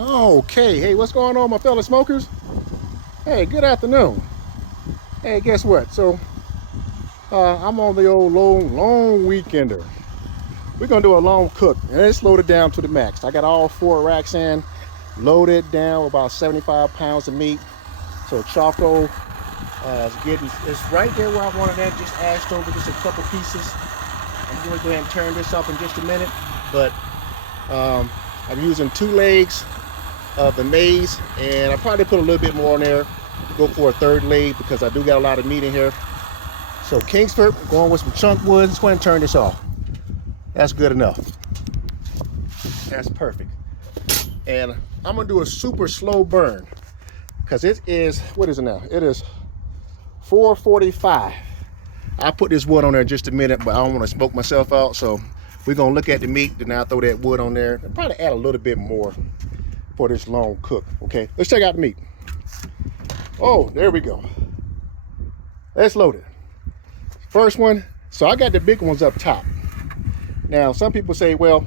Okay, hey, what's going on, my fellow smokers? Hey, good afternoon. Hey, guess what? I'm on the old long weekender. We're gonna do a long cook, and let's load it down to the max. I got all 4 racks in, loaded down about 75 pounds of meat. So Choco it's right there where I wanted that, just ashed over just a couple pieces. I'm gonna go ahead and turn this up in just a minute, but I'm using 2 legs of the maize, and I probably put a little bit more on there, go for a 3rd leg because I do got a lot of meat in here. So Kingsford, going with some chunk wood. Let's go ahead and turn this off. That's good enough. That's perfect. And I'm gonna do a super slow burn because it is, what is it now? It is 4:45. I'll put this wood on there in just a minute, but I don't want to smoke myself out. So we're gonna look at the meat, then I'll throw that wood on there and probably add a little bit more for this long cook. Okay, let's check out the meat. Oh, there we go. Let's load it. First one, so I got the big ones up top. Now, some people say, well,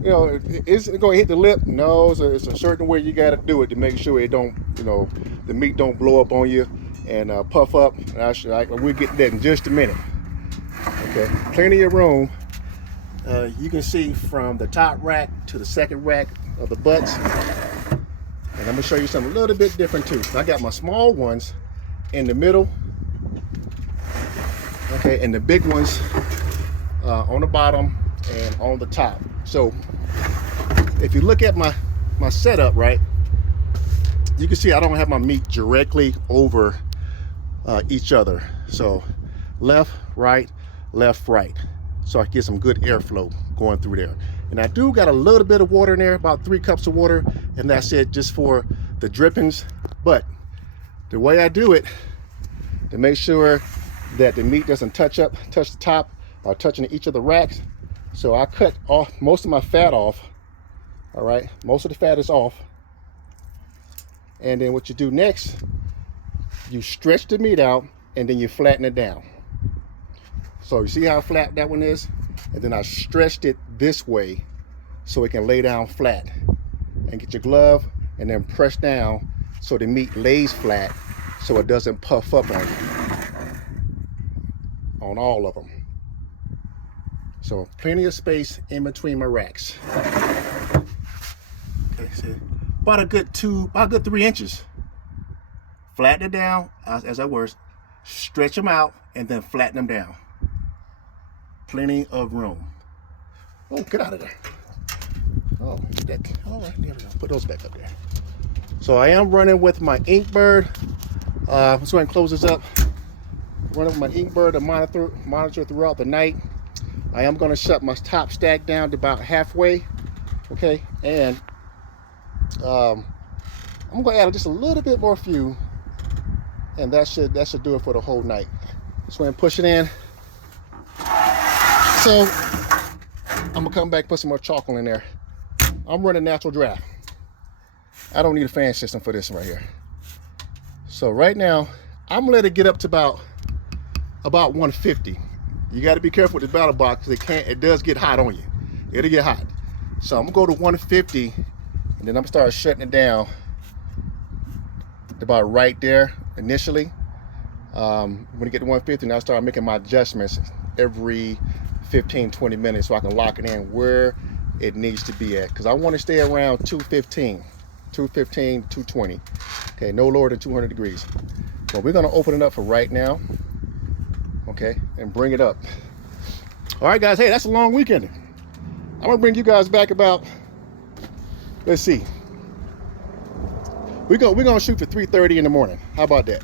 you know, isn't it going to hit the lip? No, it's a certain way you got to do it to make sure it don't, you know, the meat don't blow up on you and puff up. And we'll get to that in just a minute. Okay, plenty of room. You can see from the top rack to the 2nd rack of the butts. And I'm gonna show you something a little bit different too. I got my small ones in the middle, okay, and the big ones on the bottom and on the top. So if you look at my setup, right, you can see I don't have my meat directly over each other. So left, right, so I get some good airflow going through there. And I do got a little bit of water in there, about 3 cups of water, and that's it, just for the drippings. But the way I do it, to make sure that the meat doesn't touch the top or touching each of the racks, so I cut off most of my fat off. All right, most of the fat is off. And then what you do next, you stretch the meat out and then you flatten it down. So you see how flat that one is? And then I stretched it this way so it can lay down flat. And get your glove and then press down so the meat lays flat so it doesn't puff up on you. On all of them. So plenty of space in between my racks. Okay, so about a good 3 inches. Flatten it down as I work, stretch them out and then flatten them down. Plenty of room. Oh, get out of there. Oh, that, all right, there we go. Put those back up there. So I am running with my Inkbird. Let's go ahead and close this up. Running with my Inkbird to monitor throughout the night. I am going to shut my top stack down to about halfway. Okay, and I'm going to add just a little bit more fuel, and that should do it for the whole night. Just go ahead and push it in. So I'm gonna come back, put some more charcoal in there. I'm running natural draft. I don't need a fan system for this right here. So right now, I'm gonna let it get up to about 150. You got to be careful with the battle box because it does get hot on you. It'll get hot. So I'm gonna go to 150, and then I'm gonna start shutting it down about right there initially. When you get to 150, now I start making my adjustments every 15-20 minutes so I can lock it in where it needs to be at, because I want to stay around 215 220. Okay, no lower than 200 degrees. But we're going to open it up for right now, okay, and bring it up. All right, guys, hey, that's a long weekend. I'm gonna bring you guys back about, let's see, we're gonna shoot for 3:30 in the morning. How about that?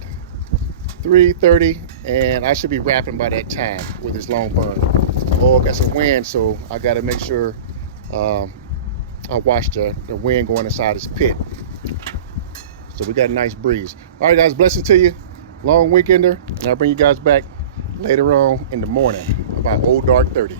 3:30, and I should be wrapping by that time with this long burn. Oh, got some wind, so I got to make sure I watch the wind going inside this pit. So we got a nice breeze. All right, guys, blessings to you. Long weekender, and I'll bring you guys back later on in the morning, about old dark 30.